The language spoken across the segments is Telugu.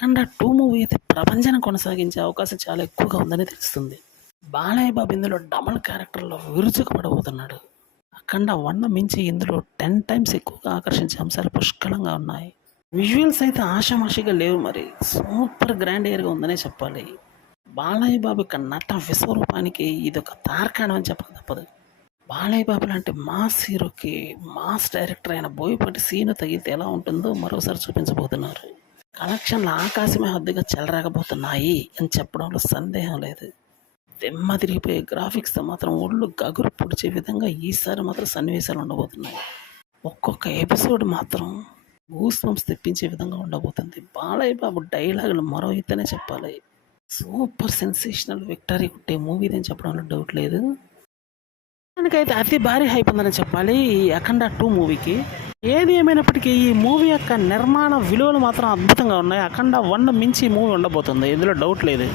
అఖండ 2 మూవీ అయితే ప్రభంజనం కొనసాగించే అవకాశం చాలా ఎక్కువగా ఉందని తెలుస్తుంది. బాలయ్య బాబు ఇందులో డబల్ క్యారెక్టర్‌లో విరుచుకుపడబోతున్నాడు. అఖండ 1 మించి ఇందులో 10 టైమ్స్ ఎక్కువగా ఆకర్షించే అంశాలు పుష్కలంగా ఉన్నాయి. విజువల్స్ అయితే ఆషామాషీగా లేవు మరి. సూపర్ గ్రాండియర్‌గా ఉందనే చెప్పాలి. బాలయ్య బాబు యొక్క నట విశ్వరూపానికి ఇదొక తార్కాణం అని చెప్పక తప్పదు. బాలయ్య బాబు లాంటి మాస్ హీరోకి మాస్ డైరెక్టర్ అయిన బోయపాటి సీను తగిలితే ఎలా ఉంటుందో మరోసారి చూపించబోతున్నారు. కలెక్షన్లు ఆకాశమే హద్దుగా చెలరేగబోతున్నాయి అని చెప్పడంలో సందేహం లేదు. దిమ్మ తిరిగిపోయే గ్రాఫిక్స్తో మాత్రం ఒళ్ళు గగురు పొడిచే విధంగా ఈసారి మాత్రం సన్నివేశాలు ఉండబోతున్నాయి. ఒక్కొక్క ఎపిసోడ్ మాత్రం గూస్ బంప్స్ తెప్పించే విధంగా ఉండబోతుంది. బాలయ్య బాబు డైలాగులు మరో ఇతనే చెప్పాలి. సూపర్ సెన్సేషనల్ విక్టరీ కొట్టే మూవీ అని చెప్పడంలో డౌట్ లేదు. దానికైతే అతి భారీ హైప్ ఉందని చెప్పాలి ఈ అఖండ 2 మూవీకి. ఏది ఏమైనప్పటికీ ఈ మూవీ యొక్క నిర్మాణ విలువలు మాత్రం అద్భుతంగా ఉన్నాయి. అఖండ 1 మించి ఈ మూవీ ఉండబోతుంది, ఇందులో డౌట్ లేదు.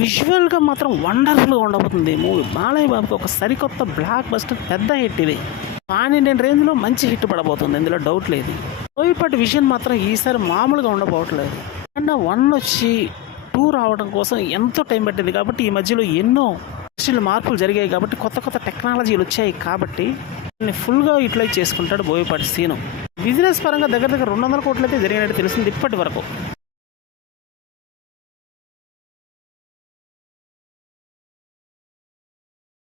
విజువల్గా మాత్రం వండర్ఫుల్గా ఉండబోతుంది ఈ మూవీ. బాలయ్య బాబుకి ఒక సరికొత్త బ్లాక్ బస్టర్ పెద్ద హిట్ ఇది. పాన్ ఇండియన్ రేంజ్లో మంచి హిట్ పడబోతుంది, ఇందులో డౌట్ లేదు. బోయపాటి విజన్ మాత్రం ఈసారి మామూలుగా ఉండబోవట్లేదు. అఖండ 1 వచ్చి 2 రావడం కోసం ఎంతో టైం పట్టింది కాబట్టి ఈ మధ్యలో ఎన్నో మార్పులు జరిగాయి కాబట్టి కొత్త టెక్నాలజీలు వచ్చాయి కాబట్టి ఫుల్గా యూటిలైజ్ చేసుకుంటాడు బోయపాటి సీను. బిజినెస్ పరంగా దగ్గర 200 కోట్లు అయితే జరిగినట్టు తెలిసింది ఇప్పటి వరకు.